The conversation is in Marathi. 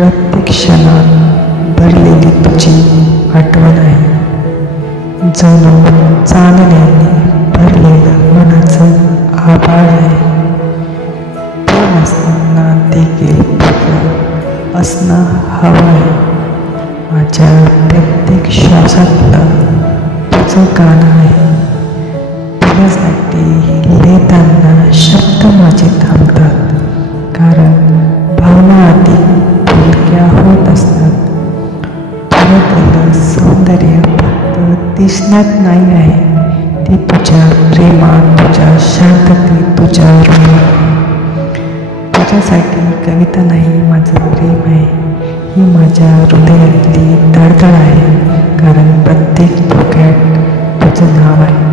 प्रत्येक क्षणात भरलेली तुझी आठवण आहे. जणू चांदण्याने भरलेलं मनाचं आभाळ आहे. तू नसताना देखील तुझं असणं हवं आहे. माझ्या प्रत्येक श्वासातलं तुझं गाणं आहे. तुझ्यासाठी लिहिताना शब्द माझे थांबतात, कारण भावना अधिक बोलक्या होत असतात. तुझ्यातलं सौंदर्य फक्त दिसण्यात नाही आहे, ते तुझ्या प्रेमात, तुझ्या शांततेत, तुझ्या हृदयात. तुझ्यासाठी कविता नाही, माझं प्रेम आहे. ही माझ्या हृदयातली धडधड आहे, कारण प्रत्येक धोक्यात तुझं नाव आहे.